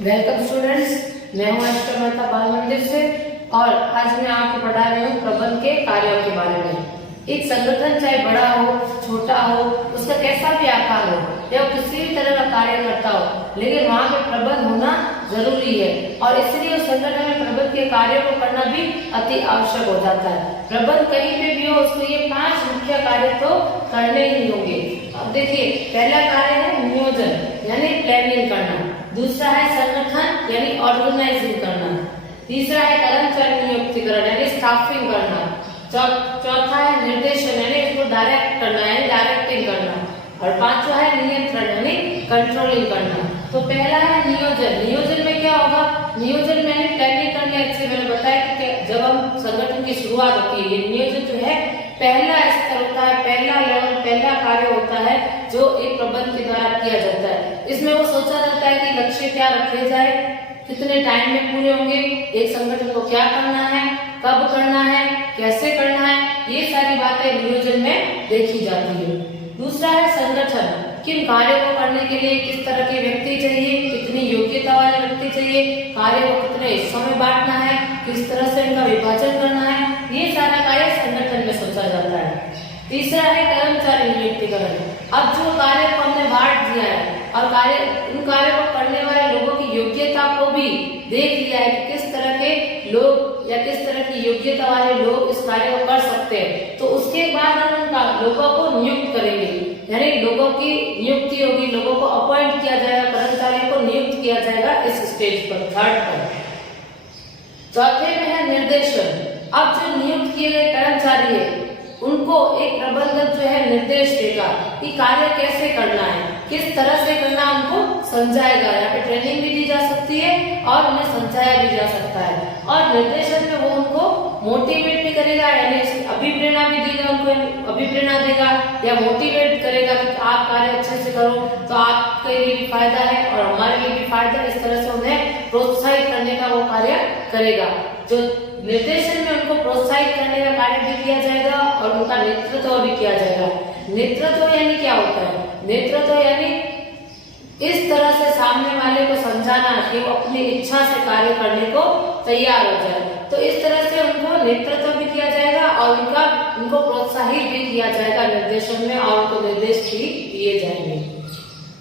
Welcome students, मैं हूं अष्ट मेहता बाल मंदिर से और आज मैं आपको पढ़ा रही हूँ प्रबंध के कार्यों के बारे में। एक संगठन चाहे बड़ा हो छोटा हो, उसका कैसा भी आकार हो या किसी भी तरह का कार्य करता हो, लेकिन वहाँ पे प्रबंध होना जरूरी है और इसलिए उस संगठन में प्रबंध के कार्यों को करना भी अति आवश्यक हो जाता है। प्रबंध कहीं पे भी हो, उसको ये 5 मुख्य कार्य तो करने ही होंगे। अब देखिए, पहला कार्य है नियोजन यानी प्लानिंग करना, दूसरा है संगठन यानी ऑर्गेनाइजिंग करना, तीसरा है कर्मचारी नियुक्तिकरण यानी स्टाफिंग करना, चौथा है निर्देशन यानी इसको डायरेक्ट करना यानी डायरेक्टिंग करना, और पांचवा है नियंत्रण यानी कंट्रोलिंग करना। तो पहला है नियोजन। नियोजन में क्या होगा? नियोजन में यानी प्लानिंग करने, अच्छे मैंने बताया कि जब हम संगठन की शुरुआत होती है, ये नियोजन जो है पहला स्तर होता है, पहला लेवल, पहला कार्य होता है जो एक प्रबंध के द्वारा किया जाता है। इसमें वो सोचा जाता है कि लक्ष्य क्या रखे जाए, कितने टाइम में पूरे होंगे, एक संगठन को क्या करना है, कब करना है, कैसे करना है, ये सारी बातें नियोजन में देखी जाती है। दूसरा है संगठन, किन कार्यों को करने के लिए किस तरह के व्यक्ति चाहिए, कितनी योग्यता वाले व्यक्ति चाहिए, कार्य को कितने हिस्सों में बांटना है, किस तरह से इनका विभाजन करना है, ये सारा कार्य संगठन में सोचा जाता है। तीसरा है कर्मचारी नियुक्तिकरण। अब जो कार्य को हमने बांट दिया है और उन कार्यों को करने वाले लोगों की योग्यता को भी देख लिया है कि किस तरह के लोग या किस तरह की योग्यता वाले लोग इस कार्य को कर सकते हैं, तो उसके बाद हम उन लोगों को नियुक्त करेंगे, यानी लोगों की नियुक्ति होगी, लोगों को अपॉइंट किया जाएगा, कर्मचारियों को नियुक्त किया जाएगा इस स्टेज पर, थर्ड पर। चौथे में है निर्देशन। अब जो नियुक्त किए गए कर्मचारी है उनको एक प्रबंधक जो है निर्देश देगा कि कार्य कैसे करना है, किस तरह से करना, उनको समझाएगा। यहाँ पे ट्रेनिंग भी दी जा सकती है और उन्हें समझाया भी जा सकता है। और निर्देशन में वो उनको मोटिवेट भी करेगा, यानी अभिप्रेरणा भी देगा, उनको अभिप्रेरणा देगा या मोटिवेट करेगा कि आप कार्य अच्छे से करो तो आपके लिए भी फायदा है और हमारे लिए भी फायदा। इस तरह से उन्हें प्रोत्साहित करने का वो कार्य करेगा। जो निर्देशन में उनको प्रोत्साहित करने का कार्य भी किया जाएगा और उनका नेतृत्व भी किया जाएगा। नेतृत्व यानी क्या होता है? नेतृत्व यानी इस तरह से सामने वाले को समझाना कि वो अपनी इच्छा से कार्य करने को तैयार हो जाए, तो इस तरह से उनको नेतृत्व भी किया जाएगा और उनको प्रोत्साहित भी किया जाएगा निर्देशन में और उनको निर्देश भी दिए जाएंगे।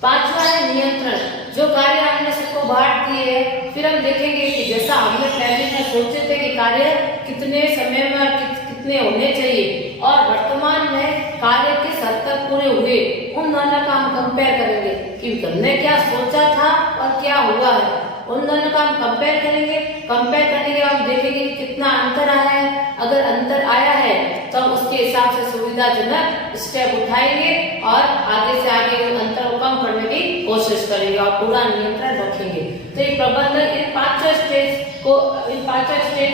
पांचवा है नियंत्रण। जो कार्य हमने सबको बांट दिए है, फिर हम देखेंगे कि जैसा हमने प्लानिंग में सोचे थे कि कार्य कितने समय में कितने होने चाहिए और वर्तमान में कार्य किस हद तक पूरे हुए, उन दोनों का हम कंपेयर करेंगे कि हमने क्या सोचा था और क्या हुआ है। उन दोनों का हम कंपेयर करेंगे। कंपेयर करने के बाद हम देखेंगे कि कितना अंतर आया है। अगर अंतर आया है तो हम उसके हिसाब से सुविधाजनक स्टेप उठाएंगे और आगे से आगे अंतर को कम करने की कोशिश करेंगे और पूरा नियंत्रण रखेंगे। तो ये प्रबंधक इन पांचों स्टेज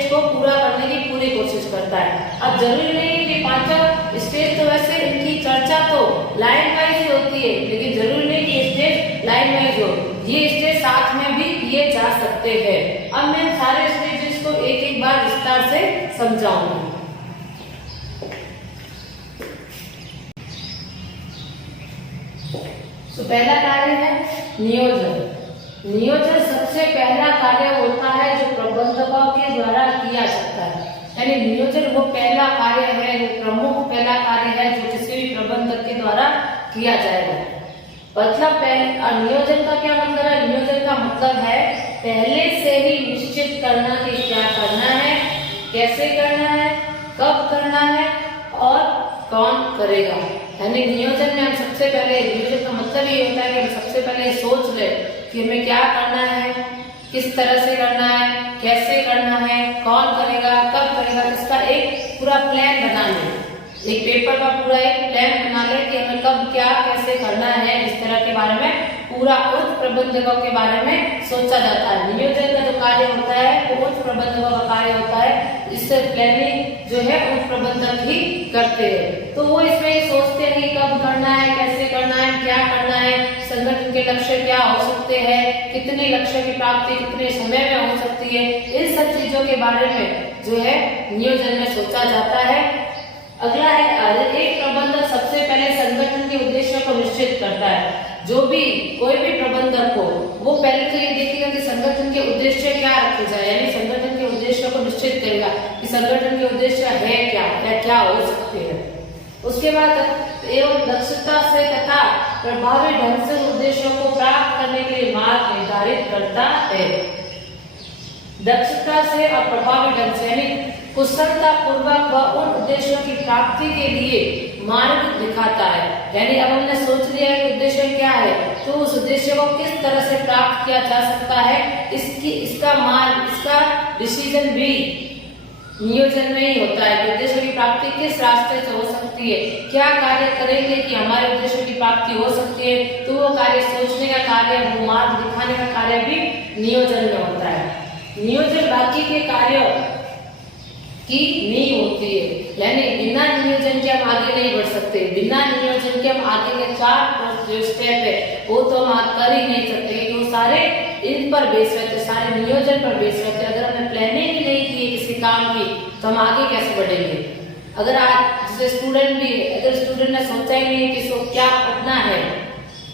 को पूरा करने की पूरी कोशिश करता है। अब जरूरी नहीं है कि पांचों स्टेज, तो वैसे इनकी चर्चा तो लाइन वाइज होती है, लेकिन जरूरी नहीं कि स्टेज लाइन वाइज हो, ये स्टेज साथ में भी किए जा सकते हैं। अब मैं सारे स्टेजेस को एक एक बार विस्तार से समझाऊंगी। तो पहला कार्य है नियोजन। नियोजन सबसे पहला कार्य होता है जो प्रबंधकों के द्वारा किया जाता है, यानी नियोजन वो पहला कार्य है, जो प्रमुख पहला कार्य है जो किसी भी प्रबंधक के द्वारा किया जाएगा। मतलब नियोजन का क्या मतलब है? नियोजन का मतलब है पहले से ही निश्चित करना कि क्या करना है, कैसे करना है, कब करना है और कौन करेगा। यानी नियोजन में हम सबसे पहले, नियोजन का मतलब ये होता है कि हम सबसे पहले सोच ले कि हमें क्या करना है, किस तरह से करना है, कैसे करना है, कौन करेगा, कब करेगा, इसका एक पूरा प्लान बना ले। एक पेपर का पूरा एक प्लान बना ले कि हमें कब क्या कैसे करना है। इस तरह के बारे में पूरा उच्च प्रबंधकों के बारे में सोचा जाता है। नियोजन का जो कार्य होता है वो उच्च प्रबंधकों का कार्य होता है। इससे प्लानिंग जो है उच्च प्रबंधक ही करते हैं। तो वो इसमें सोचते हैं कि कब करना है, कैसे करना है, क्या करना है, संगठन के लक्ष्य क्या हो सकते हैं, कितने लक्ष्य की प्राप्ति कितने समय में हो सकती है, इन सब चीजों के बारे में जो है नियोजन में सोचा जाता है। अगला है, एक प्रबंधक सबसे पहले संगठन के उद्देश्य को निश्चित करता है। जो भी कोई भी प्रबंधक हो, वो पहले तो ये देखेगा कि संगठन के उद्देश्य क्या रखे जाए, यानी संगठन के उद्देश्य को निश्चित करेगा कि संगठन के उद्देश्य है क्या, क्या हो सकते हैं। उसके बाद एवं दक्षता से तथा प्रभावी ढंग से उद्देश्यों को प्राप्त करने के लिए मार्ग निर्धारित करता है। दक्षता से और प्रभावी ढंग से यानी कुशलता पूर्वक व उन उद्देश्यों की प्राप्ति के लिए मार्ग दिखाता है। यानी अब हमने सोच लिया है कि उद्देश्य क्या है, तो उस उद्देश्य को किस तरह से प्राप्त किया जा सकता है, इसका मार्ग, इसका डिसीजन भी नियोजन में ही होता है कि उद्देश्य की प्राप्ति किस रास्ते से हो सकती है, क्या कार्य करेंगे कि हमारे उद्देश्य की प्राप्ति हो सकती है। तो वो कार्य सोचने का कार्य, वो मार्ग दिखाने का कार्य भी नियोजन में होता है। नियोजन बाकी के कार्यों की नींव होती है, यानी बिना नियोजन के हम आगे नहीं बढ़ सकते। बिना नियोजन के हम आगे के 4 जो स्टेप है वो तो हम कर ही नहीं सकते, क्योंकि वो सारे इन पर बेस रहते, सारे नियोजन पर बेस रहते। अगर हमने प्लानिंग ही नहीं की किसी काम की तो हम आगे कैसे बढ़ेंगे। अगर आज जैसे स्टूडेंट भी, अगर स्टूडेंट ने सोचा ही नहीं कि इसको क्या पढ़ना है,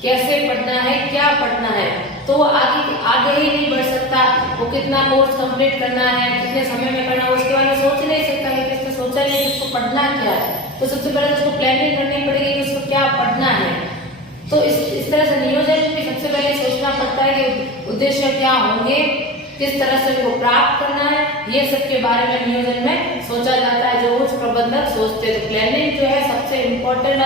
कैसे पढ़ना है, क्या पढ़ना है, तो वो आगे ही नहीं बढ़ सकता। वो कितना कोर्स कंप्लीट करना है, कितने समय में करना है, उसके बारे में सोच नहीं सकता है। किसने सोचा नहीं कि उसको पढ़ना क्या है, तो सबसे पहले उसको प्लानिंग करनी पड़ेगी कि उसको क्या पढ़ना है। तो इस तरह से नियोजन में सबसे पहले सोचना पड़ता है कि उद्देश्य क्या होंगे, किस तरह से उनको प्राप्त करना है, ये सब के बारे में नियोजन में सोचा जाता है, जो उच्च प्रबंधक सोचते हैं। तो प्लानिंग जो है सबसे इम्पोर्टेंट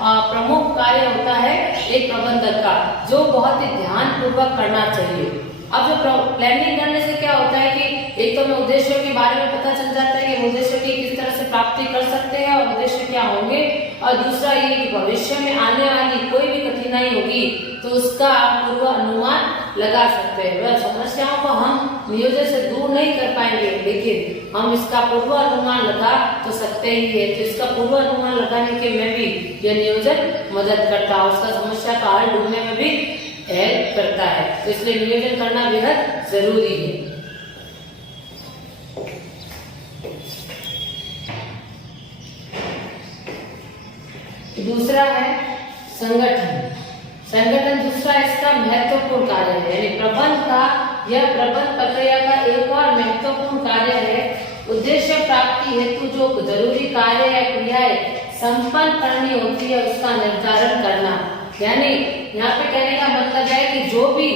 और प्रमुख कार्य होता है एक प्रबंधक का, जो बहुत ही ध्यान पूर्वक करना चाहिए। अब जो प्लानिंग करने से क्या होता है कि एक तो हमें उद्देश्यों के बारे में पता चल जाता है कि उद्देश्य की किस तरह से प्राप्ति कर सकते हैं और उद्देश्य क्या होंगे, और दूसरा ये कि भविष्य में आने वाली कोई भी कठिनाई होगी तो उसका पूर्व अनुमान लगा सकते हैं। वह समस्याओं को हम नियोजन से दूर नहीं कर पाएंगे, लेकिन हम इसका पूर्व अनुमान लगा तो सकते ही है। तो इसका पूर्व अनुमान लगाने के में भी यह नियोजन मदद करता है, उसका समस्या का हल ढूंढने में भी हेल्प करता है। तो इसलिए नियोजन करना बेहद जरूरी है। दूसरा है संगठन। संगठन दूसरा इसका महत्वपूर्ण कार्य है, यानी प्रबंध का, यह प्रबंध प्रक्रिया का एक और महत्वपूर्ण कार्य है। उद्देश्य प्राप्ति हेतु जो जरूरी कार्य या क्रियाएं संपन्न करनी होती है उसका निर्धारण करना। यानी यहाँ पे कहने का मतलब है कि जो भी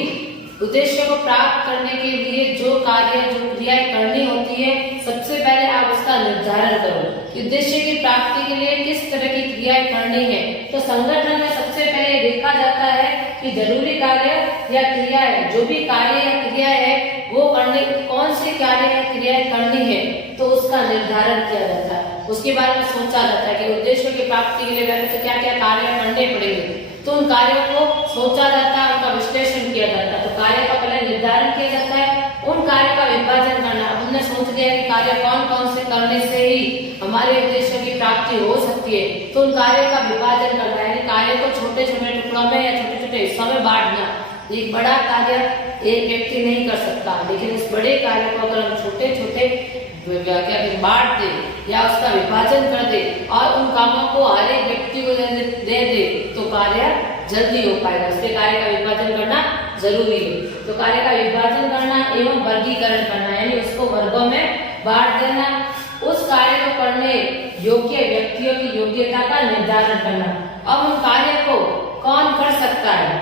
उद्देश्य को प्राप्त करने के लिए जो कार्य, जो क्रियाएं करनी होती है, सबसे पहले आप उसका निर्धारण करो। उद्देश्य की प्राप्ति के लिए किस तरह की क्रियाएं करनी है। तो संगठन में सबसे पहले देखा जाता है कि जरूरी कार्य या क्रियाएं, जो भी कार्य या क्रियाएं है वो करने, कौन सी कार्य या क्रियाएं करनी है, तो उसका निर्धारण किया जाता है। उसके बारे में सोचा जाता है कि उद्देश्य की प्राप्ति के लिए पहले तो क्या क्या कार्य करने पड़ेंगे, तो उन कार्यों को सोचा जाता है, उनका विश्लेषण किया जाता है। तो कार्य का पहले निर्धारण किया जाता है, उन कार्य का विभाजन करना। हमने सोच लिया कि कार्य कौन कौन से करने से ही हमारे उद्देश्य की प्राप्ति हो सकती है, तो उन कार्यों का विभाजन करना, यानी कार्य को छोटे छोटे टुकड़ों में या छोटे छोटे हिस्सों में बांटना। एक बड़ा कार्य एक व्यक्ति नहीं कर सकता, लेकिन उस बड़े कार्य को अगर हम छोटे छोटे बांट दे या उसका विभाजन कर दे और उन कामों को हर एक व्यक्ति को दे दे तो कार्य जल्दी हो पाएगा। इसलिए कार्य का विभाजन करना जरूरी है। तो कार्य का विभाजन करना एवं वर्गीकरण करना, यानी उसको वर्गों में बांट देना। उस कार्य को करने योग्य व्यक्तियों की योग्यता का निर्धारण करना। अब उन कार्य को कौन कर सकता है,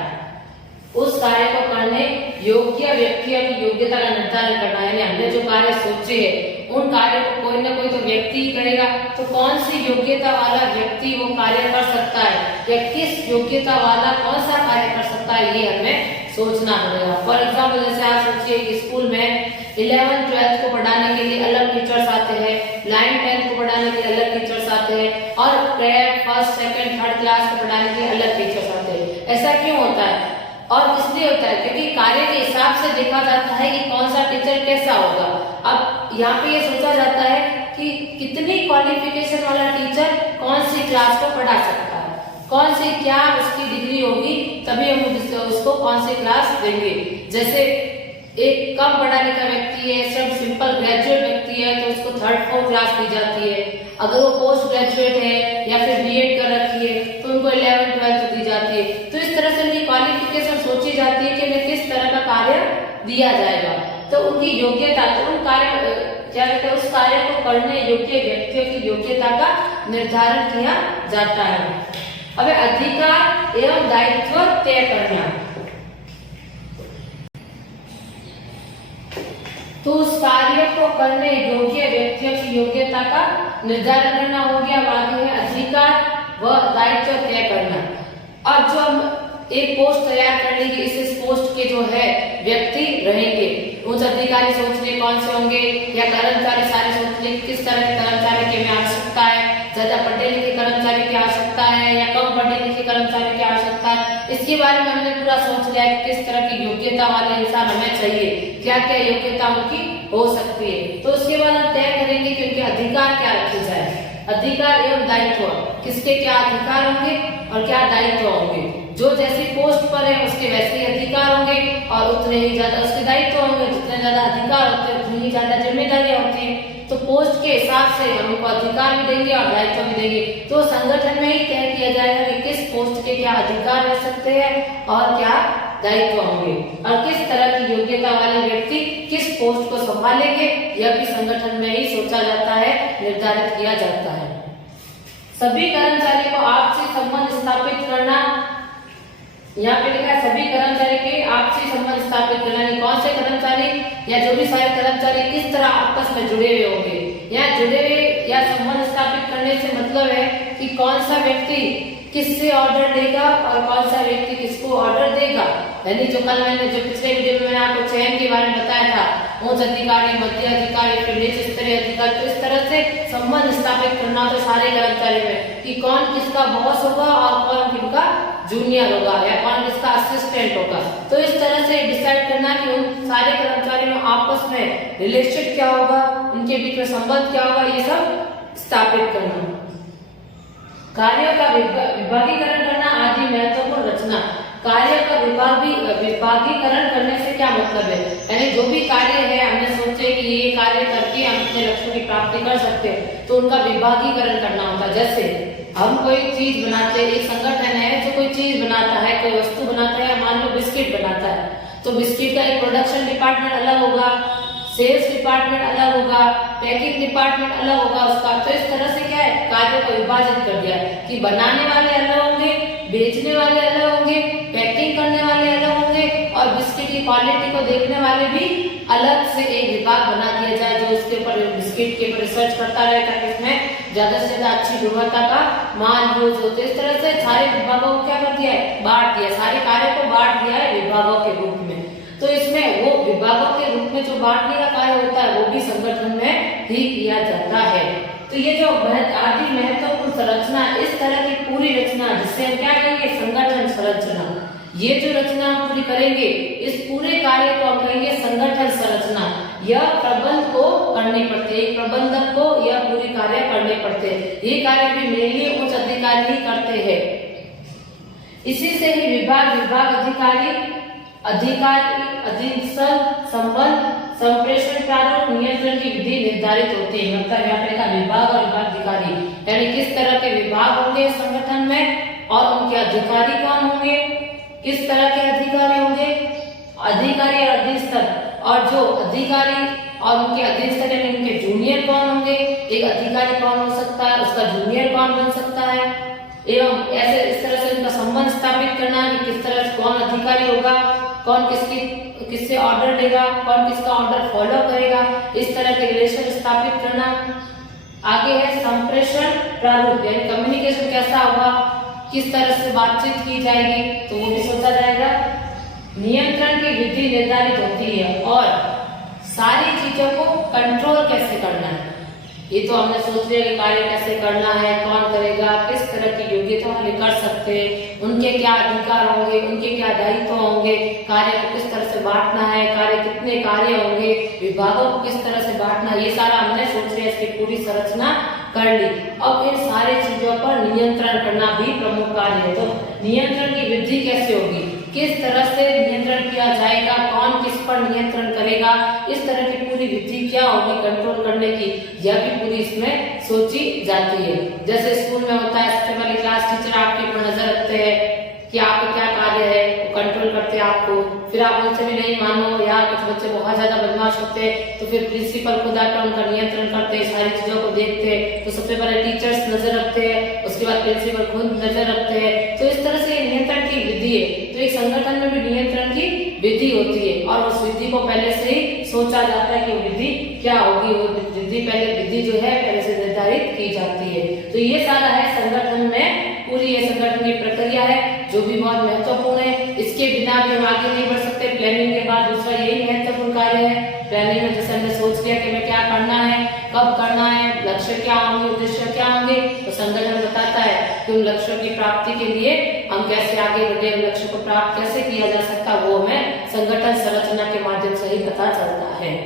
उस कार्य को करने योग्य व्यक्तियों की योग्यता का निर्धारण करना, यानी हमने जो कार्य सोचे है उन कार्यों को कोई ना कोई तो व्यक्ति ही करेगा। तो कौन सी योग्यता वाला व्यक्ति वो कार्य कर सकता है या किस योग्यता वाला कौन सा कार्य कर सकता है, ये हमें सोचना पड़ेगा। फॉर एग्जाम्पल जैसे आप सोचिए कि स्कूल में 11th-12th को पढ़ाने के लिए अलग टीचर्स आते हैं, 9th-10th को पढ़ाने के लिए अलग टीचर्स आते हैं, और 1st, 2nd, 3rd क्लास को पढ़ाने के लिए अलग टीचर्स आते हैं। ऐसा क्यों होता है और इसलिए होता है क्योंकि कार्य के हिसाब से देखा जाता है कि कौन सा टीचर कैसा होगा। अब यहाँ पे ये सोचा जाता है कि कितनी क्वालिफिकेशन वाला टीचर कौन सी क्लास को पढ़ा सकता है, कौन सी क्या उसकी डिग्री होगी, तभी हम उसको कौन सी क्लास देंगे। जैसे एक कम पढ़ा लिखा व्यक्ति है, सिर्फ सिंपल ग्रेजुएट व्यक्ति है, तो उसको 3rd-4th क्लास दी जाती है। अगर वो पोस्ट ग्रेजुएट है या फिर बीएड कर रखी है तो उनको 11th-12th दी जाती है। तो इस तरह से उनकी क्वालिफिकेशन सोची जाती है कि उन्हें किस तरह का कार्य दिया जाएगा। तो उनकी योग्यता, तो उन कार्य क्या कहते हैं, उस कार्य को करने योग्य व्यक्तियों की योग्यता का निर्धारण किया जाता है। अब अधिकार एवं दायित्व तय करना, तो उस कार्य को करने योग्य व्यक्तियों की योग्यता का निर्धारण करना हो गया। आगे है अधिकार व दायित्व तय करना। अब जो हम एक पोस्ट तैयार करने की, इस पोस्ट के जो है व्यक्ति रहेंगे, उच्च अधिकारी सोच ले कौन से होंगे, या कर्मचारी सारे सोच ले किस तरह के कर्मचारी की हमें आवश्यकता है, ज्यादा पढ़े लिखे कर्मचारी की आवश्यकता है या कम पढ़े लिखे कर्मचारी की आवश्यकता है। इसके बारे में हमने पूरा सोच लिया कि किस तरह की योग्यता वाले इंसान हमें चाहिए, क्या क्या योग्यता उनकी हो सकती है। तो उसके बाद हम तय करेंगे कि उनके अधिकार क्या रखे जाए। अधिकार एवं दायित्व, किसके क्या अधिकार होंगे और क्या दायित्व होंगे। जो जैसी पोस्ट पर है उसके वैसे ही अधिकार होंगे और उतने ही ज्यादा उसके दायित्व होंगे। जितने ज्यादा अधिकार होते हैं उतनी ही ज्यादा जिम्मेदारियां होती हैं। तो पोस्ट के हिसाब से हम उनको अधिकार भी देंगे और दायित्व भी देंगे। तो संगठन में ही तय किया जाएगा कि किस पोस्ट के क्या अधिकार रह सकते हैं और क्या दायित्व होंगे और किस तरह की योग्यता वाले व्यक्ति किस पोस्ट को संभालेंगे। यह भी संगठन में ही सोचा जाता है, निर्धारित किया जाता है। सभी कर्मचारी को आपसी संबंध स्थापित करना, यहाँ पे लिखा है सभी कर्मचारी के आपसी संबंध स्थापित करना। कौन से कर्मचारी या जो भी सारे कर्मचारी किस तरह आपस में जुड़े हुए होंगे। यहाँ जुड़े हुए या संबंध स्थापित करने से मतलब है कि कौन सा व्यक्ति किससे ऑर्डर लेगा और कौन सा व्यक्ति किसको ऑर्डर देगा। यानी जो कल मैंने जो पिछले वीडियो में मैंने आपको चयन के बारे में बताया था, उच्च अधिकारी, मध्य अधिकारी, फिर निचले स्तरीय अधिकारी, तो इस तरह से संबंध स्थापित करना तो सारे कर्मचारी में कि कौन किसका बॉस होगा और कौन किसका जूनियर होगा या कौन किसका असिस्टेंट होगा। तो इस तरह से डिसाइड करना कि उन सारे कर्मचारियों में आपस में रिलेशन क्या होगा, उनके बीच में संबंध क्या होगा, ये सब स्थापित करना। कार्यों का विभागीकरण करना आदि महत्वपूर्ण रचना। कार्य का विभागीकरण करने से क्या मतलब है, यानी जो भी कार्य है हमने सोचे कि ये कार्य करके हम अपने लक्ष्यों की प्राप्ति कर सकते हैं, तो उनका विभागीकरण करना होता है। जैसे हम कोई चीज बनाते हैं, एक संगठन है जो कोई चीज बनाता है, कोई वस्तु बनाता है, मान लो बिस्किट बनाता है, तो बिस्किट का एक प्रोडक्शन डिपार्टमेंट अलग होगा, सेल्स डिपार्टमेंट अलग होगा, पैकिंग डिपार्टमेंट अलग होगा उसका। तो इस तरह से क्या है, कार्य को विभाजित कर दिया कि बनाने वाले अलग होंगे, बेचने वाले अलग होंगे, पैकिंग करने वाले अलग होंगे और बिस्किट की क्वालिटी को देखने वाले भी अलग से एक विभाग बना दिया जाए जो उसके ऊपर बिस्किट के ऊपर रिसर्च करता रहे ताकि इसमें ज्यादा से ज्यादा अच्छी गुणवत्ता का मान यूज होते। इस तरह से सारे विभागों को क्या कर दिया है, बांट दिया, सारे कार्य को बांट दिया है विभागों के रूप में। तो इसमें वो विभागों के रूप में जो बांटने का कार्य होता है वो भी संगठन में ही किया जाता है। तो ये जो आदि महत्वपूर्ण संरचना, इस तरह की पूरी रचना जिससे हम क्या कहेंगे, संगठन संरचना। ये जो रचना हम पूरी करेंगे, इस पूरे कार्य को हम कहेंगे संगठन संरचना। यह प्रबंध को करनी पड़ती है, प्रबंधक को यह पूरी कार्य करने पड़ते हैं। ये कार्य भी मेनली उच्च अधिकारी ही करते हैं। इसी से ही विभाग अधिकारी, अधीक्षण, संबंध, संप्रेषण प्रारूप, नियंत्रण की विधि निर्धारित होती है। मतलब यहाँ पे का विभाग और विभागाधिकारी, यानी किस तरह के विभाग होंगे संगठन में और उनके अधिकारी कौन होंगे, किस तरह के अधिकारी होंगे, अधिकारी और अधीक्षण, और जो अधिकारी और उनके अधीक्षण यानी उनके जूनियर कौन होंगे, एक अधिकारी कौन हो सकता है, उसका जूनियर कौन बन सकता है, एवं ऐसे इस तरह से उनका संबंध स्थापित करना कि किस तरह से कौन अधिकारी होगा, कौन किससे ऑर्डर लेगा, कौन किसका ऑर्डर फॉलो करेगा, इस तरह के रिलेशन स्थापित करना। आगे है संप्रेषण प्रारूप, यानी कम्युनिकेशन कैसा होगा, किस तरह से बातचीत की जाएगी, तो वो भी सोचा जाएगा। नियंत्रण की विधि निर्धारित होती है और सारी चीजों को कंट्रोल कैसे करना है, ये तो हमने सोच लिया कि कार्य कैसे करना है, कौन करेगा, किस तरह की योग्यता वाले कर सकते हैं, उनके क्या अधिकार होंगे, उनके क्या दायित्व होंगे, कार्य को किस तरह से बांटना है, कार्य कितने कार्य होंगे, विभागों को किस तरह से बांटना, ये सारा हमने सोच लिया, इसकी पूरी संरचना कर ली। अब इन सारी चीजों पर नियंत्रण करना भी प्रमुख कार्य है। तो नियंत्रण की वृद्धि कैसे होगी, किस तरह से नियंत्रण नियंत्रण किया जाएगा, कौन किस पर नियंत्रण करेगा, इस तरह की पूरी विधि क्या होगी कंट्रोल करने की, यह भी पूरी इसमें सोची जाती है। जैसे स्कूल में होता है, सबसे पहले क्लास टीचर आपके ऊपर नजर रखते हैं कि आपका क्या कार्य है, वो कंट्रोल करते हैं आपको। फिर आप उनसे भी नहीं मानो या कुछ बच्चे बहुत ज्यादा बदमाश होते हैं तो फिर प्रिंसिपल खुद आकर उनका नियंत्रण करते हैं, सारी चीजों को देखते हैं। तो सबसे पहले टीचर्स नजर रखते हैं, उसके बाद प्रिंसिपल खुद नजर रखते हैं। तो इस तरह से नियंत्रण की विधि है। तो एक संगठन में भी नियंत्रण की विधि होती है और उस विधि को पहले से ही सोचा जाता है कि वो विधि क्या होगी, वो विधि जो है पहले से निर्धारित की जाती है। तो ये सारा है संगठन में पूरी ये संगठन की प्रक्रिया है जो भी बहुत महत्वपूर्ण है। इसके बिना भी हम आगे नहीं बढ़ सकते। प्लानिंग के बाद दूसरा यही महत्वपूर्ण कार्य है। प्लानिंग में जैसे हमने सोच लिया कि हमें क्या करना है, कब करना है, लक्ष्य क्या होंगे, उद्देश्य क्या होंगे, तो संगठन बताता है कि उन लक्ष्यों की प्राप्ति के लिए हम कैसे आगे बढ़े, उन लक्ष्य को प्राप्त कैसे किया जा सकता, वो हमें संगठन संरचना के माध्यम से ही पता चलता है।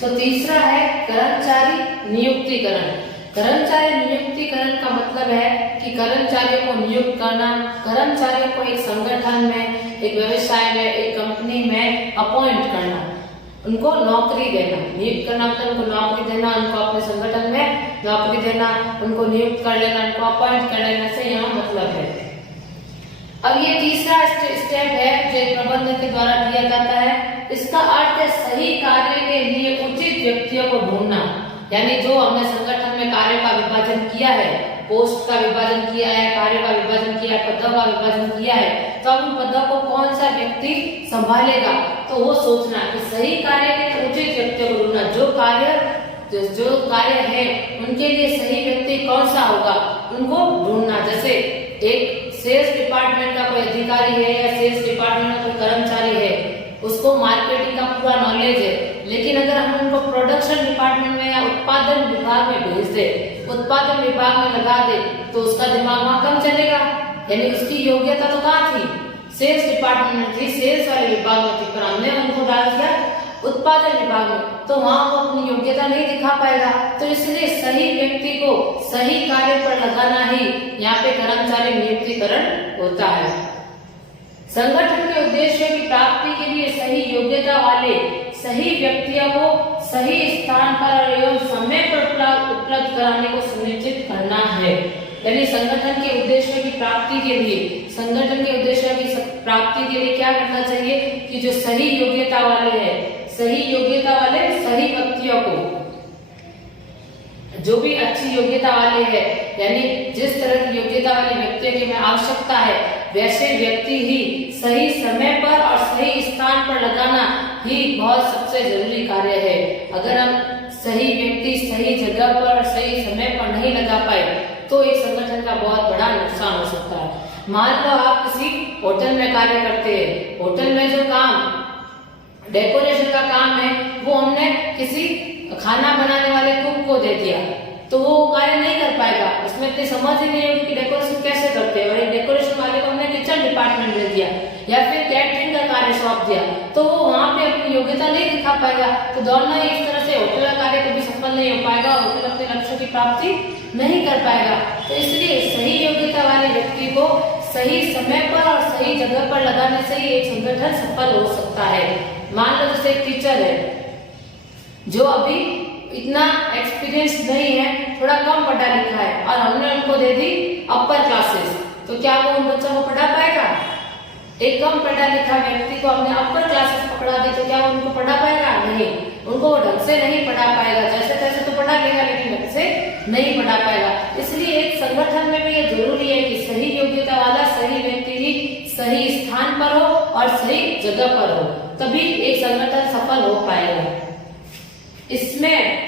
तो तीसरा है कर्मचारी नियुक्तिकरण। कर्मचारी नियुक्तिकरण का मतलब है कि कर्मचारियों को नियुक्त करना, कर्मचारियों को एक संगठन में, एक व्यवसाय में, एक कंपनी में अपॉइंट करना, उनको नौकरी देना। नियुक्त करना मतलब उनको नौकरी देना, उनको अपने संगठन में नौकरी देना, उनको नियुक्त कर लेना, उनको अपॉइंट कर लेने से यहाँ मतलब है। अब ये तीसरा स्टेप है जो प्रबंधक के द्वारा किया जाता है। इसका अर्थ है सही कार्य के लिए उचित व्यक्तियों को ढूंढना। यानी जो हमने संगठन में कार्य का विभाजन किया है, पोस्ट का विभाजन किया है, कार्य का विभाजन किया है, पदों का विभाजन किया है, तो अब उन पदों को कौन सा व्यक्ति संभालेगा, तो वो सोचना कि सही कार्य के लिए उचित व्यक्तियों को ढूंढना। जो कार्य है उनके लिए सही व्यक्ति कौन सा होगा, उनको ढूंढना। जैसे एक सेल्स डिपार्टमेंट का कोई अधिकारी है या सेल्स डिपार्टमेंट का कोई कर्मचारी है, उसको मार्केटिंग का पूरा नॉलेज है, लेकिन अगर हम उनको प्रोडक्शन डिपार्टमेंट में या उत्पादन विभाग में भेज दे, उत्पादन विभाग में लगा दे, तो उसका दिमाग वहां कम चलेगा। यानी उसकी योग्यता तो कहाँ थी, सेल्स डिपार्टमेंट में थी, सेल्स वाले विभाग में थी, पर हमने उनको डाल दिया उत्पादन विभाग में, तो वहां वो अपनी योग्यता नहीं दिखा पाएगा। तो इसलिए सही व्यक्ति को सही कार्य पर लगाना ही यहाँ पे कर्मचारी नियुक्तिकरण होता है। संगठन के उद्देश्यों की प्राप्ति के लिए सही योग्यता वाले सही व्यक्तियों को सही स्थान पर एवं समय पर उपलब्ध कराने को सुनिश्चित करना है। यानी संगठन के उद्देश्यों की प्राप्ति के लिए, संगठन के उद्देश्यों की प्राप्ति के लिए क्या करना चाहिए कि जो सही योग्यता वाले हैं, सही योग्यता वाले सही व्यक्तियों को, जो भी अच्छी योग्यता वाले हैं, यानी जिस तरह की योग्यता वाले व्यक्तियों की हमें आवश्यकता है, वैसे व्यक्ति ही सही समय पर और सही स्थान पर लगाना ही बहुत सबसे जरूरी कार्य है। अगर हम सही व्यक्ति सही जगह पर सही समय पर नहीं लगा पाए तो एक संगठन का बहुत बड़ा नुकसान हो सकता है। मान लो आप किसी होटल में कार्य करते हैं, होटल में जो काम डेकोरेशन का काम है वो हमने किसी खाना बनाने वाले कुक को दे दिया, तो वो कार्य नहीं कर पाएगा, उसमें इतनी समझ ही नहीं होगी कि डेकोरेशन कैसे करते हैं। और डेकोरेशन वाले को हमने किचन डिपार्टमेंट दे दिया या फिर कैटरिंग का कार्य सौंप दिया, तो वो वहाँ पे अपनी योग्यता नहीं दिखा पाएगा। तो दोनों इस तरह से होटल का कार्य कभी सफल नहीं हो पाएगा और होटल अपने लक्ष्यों की प्राप्ति नहीं कर पाएगा। तो इसलिए सही योग्यता वाले व्यक्ति को सही समय पर और सही जगह पर लगाने से ही एक संगठन सफल हो सकता है। मान लो जैसे एक टीचर है जो अभी इतना एक्सपीरियंस नहीं है, थोड़ा कम पढ़ा लिखा है, और हमने उनको दे दी अपर क्लासेस, तो क्या वो उन बच्चों को पढ़ा पाएगा? एक कम पढ़ा लिखा व्यक्ति को हमने अपर क्लासेस पढ़ा दी तो क्या वो उनको पढ़ा पाएगा? नहीं, उनको ढंग से नहीं पढ़ा पाएगा। जैसे तैसे तो पढ़ा लेगा लेकिन ढंग से नहीं पढ़ा पाएगा। इसलिए एक संगठन में भी ये जरूरी है कि सही योग्यता वाला सही व्यक्ति ही सही स्थान पर हो और सही जगह पर हो, तभी एक संगठन सफल हो पाएगा। इसमें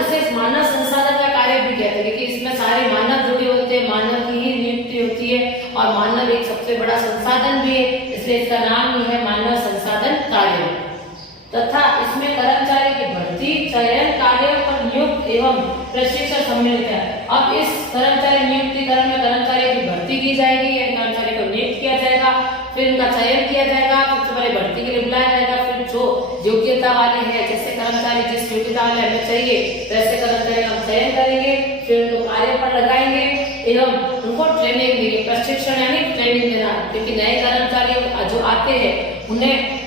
इसे मानव संसाधन का कार्य भी कहते हैं, क्योंकि इसमें सारे मानव जुड़े होते हैं, मानव की ही नियुक्ति होती है और मानव एक सबसे बड़ा संसाधन भी है, इसलिए इसका नाम ही है मानव संसाधन कार्य। तथा इसमें कर्मचारी की भर्ती, चयन, कार्य पर नियुक्त एवं प्रशिक्षण सम्मिलित है। अब इस कर्मचारी नियुक्तिकरण में कर्मचारी की भर्ती की जाएगी, कर्मचारी को नियुक्त किया जाएगा, फिर उनका चयन किया जाएगा, सबसे पहले भर्ती के लिए बुलाया जाएगा, फिर जो योग्यता वाले हैं, जैसे कर्मचारी जिस योग्यता वाले हमें चाहिए वैसे कर्मचारी का चयन करेंगे, फिर उनको कार्य पर लगाएंगे, एवं उनको ट्रेनिंग देंगे, प्रशिक्षण यानी ट्रेनिंग देना, क्योंकि नए कर्मचारी जो आते हैं उन्हें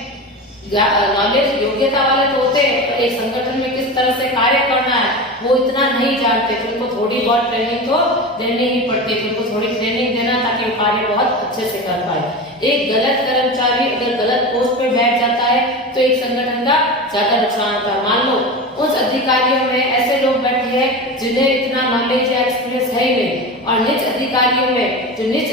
नॉलेज योग्यता वाले तो होते हैं, पर एक संगठन में किस तरह से कार्य करना है वो इतना नहीं जानते, तो उनको थोड़ी बहुत ट्रेनिंग तो देनी ही पड़ती है, तो उनको थोड़ी ट्रेनिंग देना ताकि वो कार्य बहुत अच्छे से कर पाए। एक गलत कर्मचारी अगर गलत पोस्ट पे बैठ जाता है तो एक संगठन का ज्यादा नुकसान होता है। मान लो उस अधिकारियों में ऐसे लोग बैठे हैं जिन्हें इतना नॉलेज या एक्सपीरियंस है ही नहीं, और निच अधिकारियों में जो निच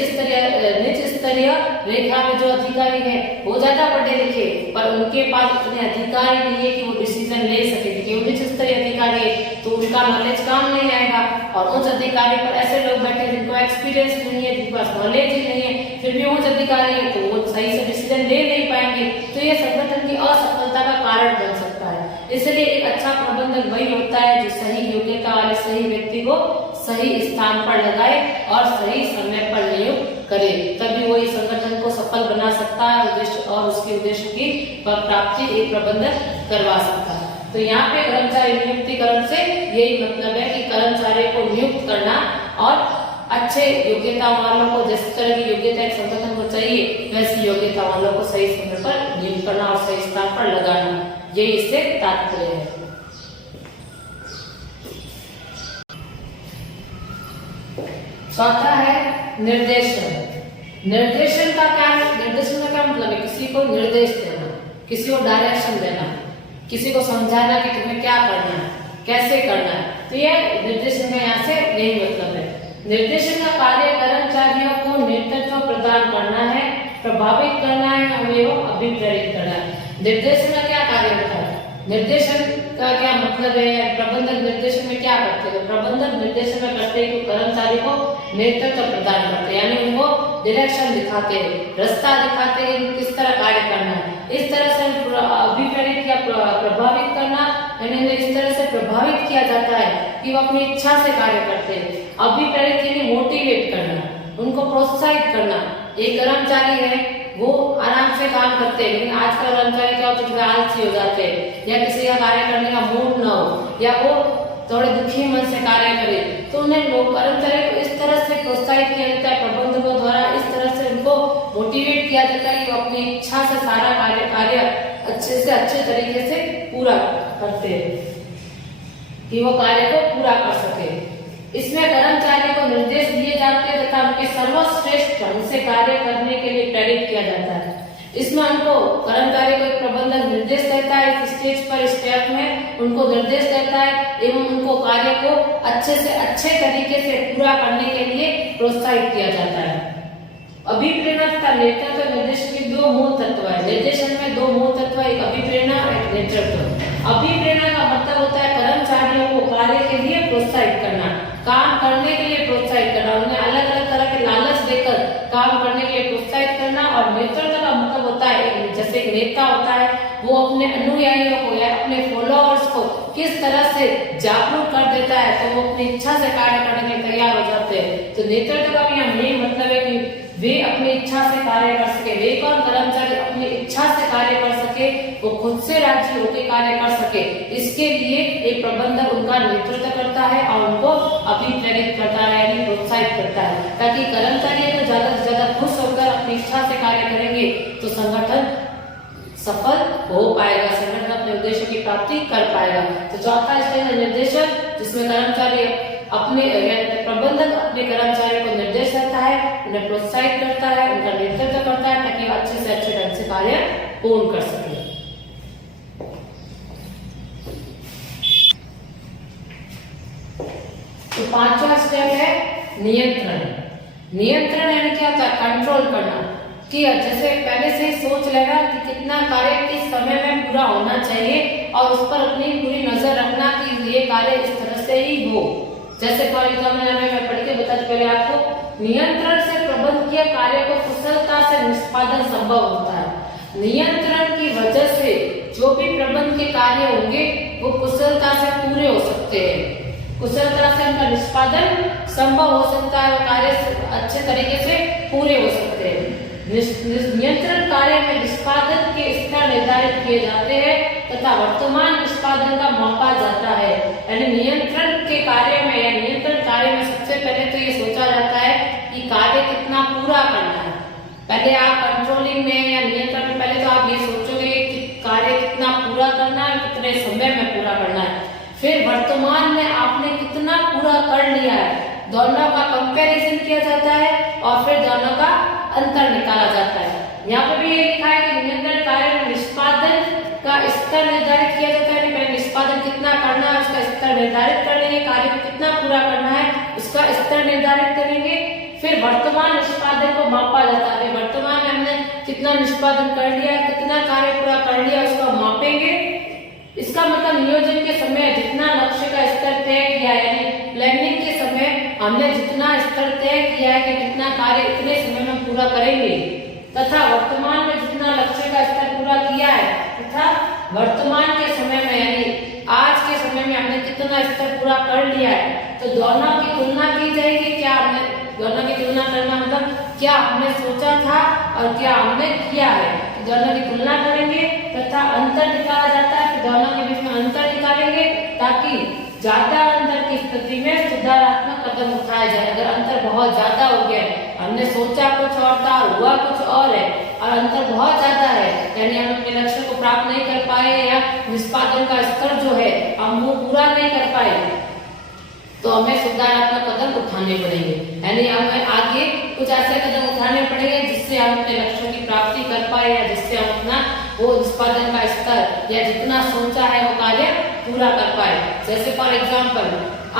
स्तरीय रेखा में जो अधिकारी है वो ज्यादा पढ़े लिखे, पर उनके पास इतने अधिकार नहीं है कि वो डिसीजन ले सके, क्योंकि वो निच स्तरीय अधिकारी है तो उनका नॉलेज काम नहीं आएगा। और उच्च अधिकारी पर ऐसे लोग बैठे जिनको एक्सपीरियंस नहीं है, जिनके पास नॉलेज ही नहीं है, फिर भी उच्च अधिकारी है तो वो सही से डिसीजन ले नहीं पाएंगे, तो ये संगठन की असफलता का कारण बन सकता है। इसलिए एक अच्छा प्रबंधक वही होता है जो सही योग्यता वाले सही व्यक्ति को सही स्थान पर लगाए और सही समय पर नियुक्त करे, तभी वो इस संगठन को सफल बना सकता है और उसके उद्देश्य की प्राप्ति एक प्रबंधक करवा सकता है। तो यहाँ पे कर्मचारी नियुक्तिकरण से यही मतलब है कि कर्मचारी को नियुक्त करना और अच्छे योग्यता वालों को, जिस तरह की योग्यता एक संगठन को चाहिए वैसी योग्यता वालों को सही समय पर नियुक्त करना और सही स्थान पर लगाना, यही इससे तात्पर्य है। चौथा है निर्देशन। निर्देशन का क्या मतलब है? किसी को निर्देश देना, किसी को डायरेक्शन देना, किसी को समझाना कि तुम्हें क्या करना है, कैसे करना है, तो यह निर्देशन का यहाँ से यही मतलब है। निर्देशन का कार्य कर्मचारियों को नेतृत्व प्रदान करना है, प्रभावित करना है एवं अभिप्रेरित करना है। निर्देशन का क्या कार्य होता है? निर्देशन का क्या मतलब है? प्रबंधक निर्देशन में क्या करते हैं? प्रबंधक निर्देशन में करते हैं कि कर्मचारी को नेतृत्व प्रदान करते हैं, यानी उनको डायरेक्शन दिखाते हैं, रास्ता दिखाते हैं कि किस तरह कार्य करना है। इस तरह से अभिप्रेरित या प्रभावित करना, यानी इस तरह से प्रभावित किया जाता है कि वो अपनी इच्छा से कार्य करते हैं। अभिप्रेरित यानी मोटिवेट करना, उनको प्रोत्साहित करना। एक कर्मचारी है वो आराम से काम करते हैं, लेकिन आजकल कर्मचारी क्या होते हैं, आलसी हो जाते हैं, या किसी का कार्य करने का मूड ना हो, या वो थोड़े दुखी मन से कार्य करे, तो उन्हें लोग कर्मचारी को इस तरह से प्रोत्साहित किया जाता है प्रबंधकों द्वारा, इस तरह से उनको मोटिवेट किया जाता है कि वो अपनी इच्छा से सारा कार्य अच्छे से अच्छे तरीके से पूरा करते हैं, कि वो कार्य को पूरा कर सके। इसमें कर्मचारी को निर्देश दिए जाते हैं तथा उनके सर्वश्रेष्ठ ढंग से कार्य करने के लिए प्रेरित किया जाता है। इसमें उनको कर्मचारी को एक प्रबंधक निर्देश देता है, इस स्टेज पर स्टेप में उनको निर्देश देता है एवं उनको कार्य को अच्छे से अच्छे तरीके से पूरा करने के लिए प्रोत्साहित किया जाता है। अभिप्रेरणा तथा नेतृत्व निर्देशन के दो मूल तत्व है। निर्देशन में दो मूल तत्व, एक अभिप्रेरणा और एक नेतृत्व। अभिप्रेरणा का मतलब होता है कर्मचारियों को कार्य के लिए प्रोत्साहित करना, काम करने के लिए प्रोत्साहित करना, उन्हें अलग अलग तरह के लालच देकर काम करने के लिए प्रोत्साहित करना। और नेतृत्व का मतलब होता है, जैसे एक नेता होता है वो अपने अनुयायियों को या अपने फॉलोअर्स को किस तरह से जागरूक कर देता है तो वो अपनी इच्छा से कार्य करने के लिए तैयार हो जाते हैं। तो नेतृत्व का भी यही मतलब है कि वे अपनी इच्छा से कार्य कर सके, वे कौन कर्मचारी अपनी इच्छा से कार्य कर सके, वो खुद से राजी होकर कार्य कर सके, इसके लिए एक प्रबंधक उनका नेतृत्व करता है और उनको अभिप्रेरित करता है, यानी प्रोत्साहित करता है, ताकि कर्मचारी अगर ज्यादा से ज्यादा खुश होकर अपनी इच्छा से कार्य करेंगे तो संगठन सफल हो पाएगा, संगठन अपने उद्देश्य की प्राप्ति कर पाएगा। तो चौथा स्टेज है निर्देशन, जिसमें कर्मचारी अपने प्रबंधक अपने कर्मचारियों को निर्देश देता है, उन्हें प्रोत्साहित करता है, उनका नेतृत्व करता है ताकि वो अच्छे से अच्छे ढंग से कार्य पूर्ण कर सके। तो पांचवा स्टेप है नियंत्रण। नियंत्रण यानी क्या होता है? कंट्रोल करना, कि जैसे पहले से ही सोच लेगा कि कितना कार्य किस समय में पूरा होना चाहिए और उस पर अपनी पूरी नजर रखना कि ये कार्य इस तरह से ही हो। जैसे फॉर एग्जाम्पल मैं पढ़ के बताती पहले आपको, नियंत्रण से प्रबंधकीय कार्य को कुशलता से निष्पादन संभव होता है। नियंत्रण की वजह से जो भी प्रबंध के कार्य होंगे वो कुशलता से पूरे हो सकते हैं, कुशलता से उनका निष्पादन संभव हो सकता है, कार्य अच्छे तरीके से पूरे हो सकते हैं। नियंत्रण कार्य में निष्पादन के स्तर निर्धारित किए जाते हैं तथा वर्तमान निष्पादन का मौका जाता है। यानी नियंत्रण के कार्य में या नियंत्रण कार्य में सबसे पहले तो ये सोचा जाता पहले आप कंट्रोलिंग में या नियंत्रण में पहले तो आप ये सोचोगे कि कार्य कितना पूरा करना है, कितने समय में पूरा करना है। फिर वर्तमान में आपने कितना पूरा कर लिया है, दोनों का कंपैरिजन किया जाता है और फिर दोनों का अंतर निकाला जाता है। यहाँ पे भी ये लिखा है कि नियंत्रण कार्य में निष्पादन का स्तर निर्धारित किया जाता है। पहले निष्पादन कितना करना है उसका स्तर निर्धारित कर लेंगे, कार्य को कितना पूरा करना है उसका स्तर निर्धारित करेंगे। फिर वर्तमान निष्पादन को मापा जाता है, वर्तमान में हमने कितना निष्पादन कर लिया, कितना कार्य पूरा कर लिया उसको मापेंगे। इसका मतलब नियोजन के समय जितना लक्ष्य का स्तर तय किया है, यानी प्लानिंग के समय हमने जितना स्तर तय किया है कि कितना कार्य इतने समय में पूरा करेंगे, तथा वर्तमान में जितना लक्ष्य का स्तर पूरा किया है तथा वर्तमान के समय में यानी आज के समय में हमने कितना स्तर पूरा कर लिया है, तो दोनों की तुलना की जाएगी। क्या हमने दोनों की तुलना करना मतलब क्या हमने सोचा था और क्या हमने किया है, दोनों की तुलना करेंगे तथा अंतर निकाला जाता है। दोनों के बीच में अंतर निकालेंगे ताकि ज्यादा अंतर की स्थिति में सुधारात्मक कदम उठाया जाए। अगर अंतर बहुत ज्यादा हो गया है, हमने सोचा कुछ और था, हुआ कुछ और है, और अंतर बहुत ज्यादा है, यानी हम अपने लक्ष्य को प्राप्त नहीं कर पाए या निष्पादन का स्तर जो है हम वो पूरा नहीं कर पाए, तो हमें सुधारात्मक कदम उठाने पड़ेंगे। यानी हमें आगे कुछ ऐसे कदम उठाने पड़ेंगे जिससे हम अपने लक्ष्यों की प्राप्ति कर पाए या जिससे हम अपना वो निष्पादन का स्तर या जितना सोचा है वो कार्य पूरा कर पाए। जैसे फॉर एग्जाम्पल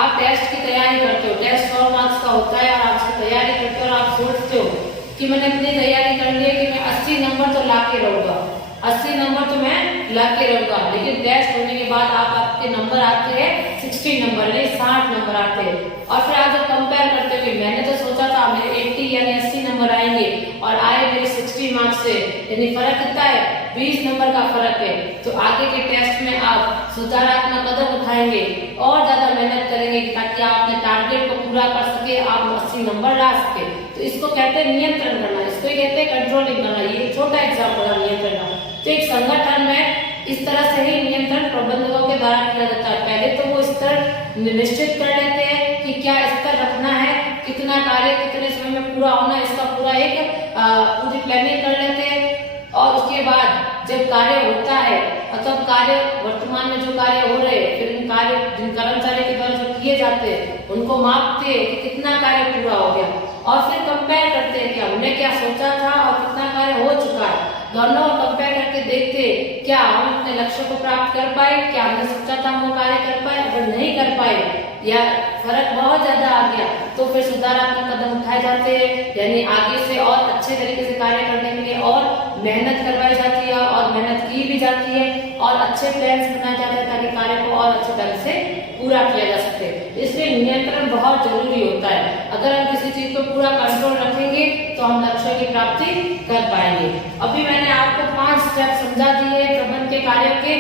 आप टेस्ट की तैयारी करते हो, टेस्ट 100 मार्क्स का होता है और आप उसकी तैयारी करते हो और आप सोचते हो कि मैंने इतनी तैयारी कर ली है कि मैं 80 नंबर तो ला के रहूंगा, 80 नंबर तो मैं ला के रहूंगा। लेकिन टेस्ट होने के बाद आपके नंबर आते हैं 60 नंबर यानी 60 नंबर आते हैं, और फिर आप जब कंपेयर करते हो कि मैंने तो सोचा था मेरे 80 यानी 80 नंबर आएंगे और आए मेरे 60 मार्क्स से, यानी फर्क कितना है, 20 नंबर का फर्क है। तो आगे के टेस्ट में आप सुधारात्मक कदम उठाएंगे और ज्यादा मेहनत करेंगे ताकि आप अपने टारगेट को पूरा कर सके, आप 80 नंबर ला सके। तो इसको कहते हैं नियंत्रण करना, इसको कहते हैं कंट्रोलिंग करना। ये छोटा एग्जाम्पल है नियंत्रण का। तो एक संगठन में इस तरह से ही नियंत्रण प्रबंधकों के द्वारा किया जाता है। पहले तो वो स्तर निश्चित कर लेते हैं कि क्या स्तर रखना है, कितना कार्य कितने समय में पूरा होना है, इसका पूरा एक पूरी प्लानिंग कर लेते हैं। और उसके बाद जब कार्य होता है तब कार्य वर्तमान में जो कार्य हो रहे हैं, फिर उन कार्य जिन कर्मचारी के द्वारा जो किए जाते हैं उनको मापते हैं कि कितना कार्य पूरा हो गया, और फिर कंपेयर करते हैं कि हमने क्या सोचा था और कितना कार्य हो चुका है। दोनों कंपेयर करके देखते हैं क्या हम अपने लक्ष्य को प्राप्त कर पाए, क्या हमने सोचा था वो कार्य कर पाए। अगर नहीं कर पाए या फर्क बहुत ज्यादा आ गया तो फिर सुधारात्मक कदम उठाए जाते हैं, यानी आगे से और अच्छे तरीके से कार्य करने के लिए और मेहनत करवाई जाती है और मेहनत की भी जाती है और अच्छे प्लान्स बनाए जाते हैं ताकि कार्य को और अच्छे तरह से पूरा किया जा सके। इसलिए नियंत्रण बहुत जरूरी होता है। अगर हम किसी चीज को पूरा कंट्रोल रखेंगे तो हम लक्ष्य की प्राप्ति कर पाएंगे। अभी मैंने आपको 5 स्टेप समझा दिए प्रबंधन के कार्यों के।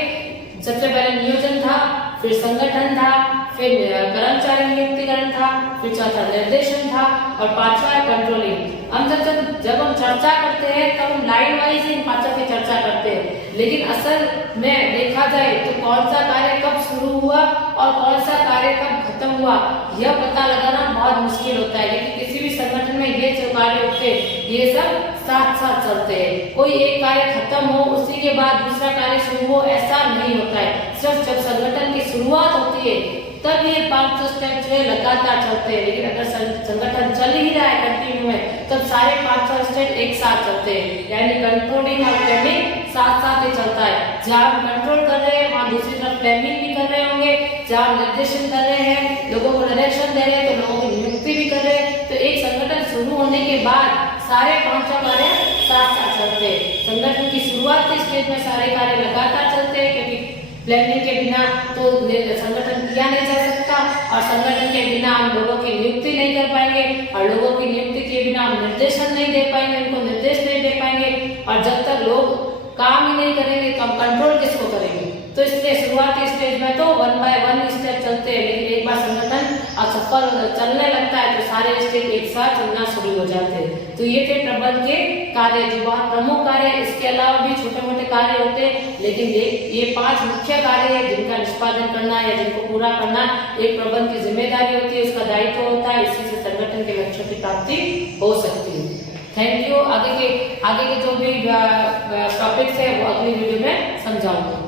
सबसे पहले नियोजन था, फिर संगठन था, फिर कर्मचारी नियुक्तिकरण था, फिर चौथा निर्देशन था और पांचवा है कंट्रोलिंग। हम जब हम चर्चा करते हैं तब हम लाइन वाइज इन पांचों की चर्चा करते हैं, लेकिन असल में देखा जाए तो कौन सा कार्य कब शुरू हुआ और कौन सा कार्य कब खत्म हुआ यह पता लगाना बहुत मुश्किल होता है। लेकिन किसी भी संगठन में ये जो कार्य होते हैं ये सब साथ साथ चलते हैं। कोई एक कार्य खत्म हो उसी के बाद दूसरा कार्य शुरू हो ऐसा नहीं होता है। सिर्फ जब संगठन की शुरुआत होती है तब ये 5 स्टेप जो है लगातार चलते हैं। लेकिन अगर संगठन चल ही रहा है कंटिन्यू में तब सारे 5 स्टेप एक साथ चलते हैं, यानी कंट्रोलिंग और प्लानिंग साथ साथ ही चलता है। जहाँ हम कंट्रोल कर रहे हैं वहाँ दूसरी तरफ प्लानिंग भी कर रहे होंगे, जहाँ हम निर्देशन कर रहे हैं, लोगों को डायरेक्शन दे रहे हैं तो लोगों की नियुक्ति भी कर रहे हैं। तो एक संगठन शुरू होने के बाद सारे 5 कार्य साथ साथ चलते हैं। संगठन की शुरुआत के स्टेज में सारे कार्य लगातार चलते हैं क्योंकि प्लानिंग के बिना तो संगठन किया नहीं जा सकता और संगठन के बिना हम लोगों की नियुक्ति नहीं कर पाएंगे और लोगों की नियुक्ति के बिना हम निर्देशन नहीं दे पाएंगे, उनको निर्देश नहीं दे पाएंगे। और जब तक लोग काम ही नहीं करेंगे तो हम कंट्रोल किसको करेंगे। तो इसलिए शुरुआती स्टेज में तो 1 बाय 1 स्टेप चलते हैं, लेकिन एक बार संगठन सफल चलने लगता है तो सारे स्टेप एक साथ चलना शुरू हो जाते हैं। तो ये थे प्रबंधन के कार्य जो बहुत प्रमुख कार्य है। इसके अलावा भी छोटे मोटे कार्य होते हैं, लेकिन ये 5 मुख्य कार्य है जिनका निष्पादन करना या जिनको पूरा करना एक प्रबंधन की जिम्मेदारी होती है, उसका दायित्व होता है। इसी से संगठन के लक्ष्यों की प्राप्ति हो सकती है। Thank you. आगे के जो भी टॉपिक्स है वो अगली वीडियो में समझाऊंगी।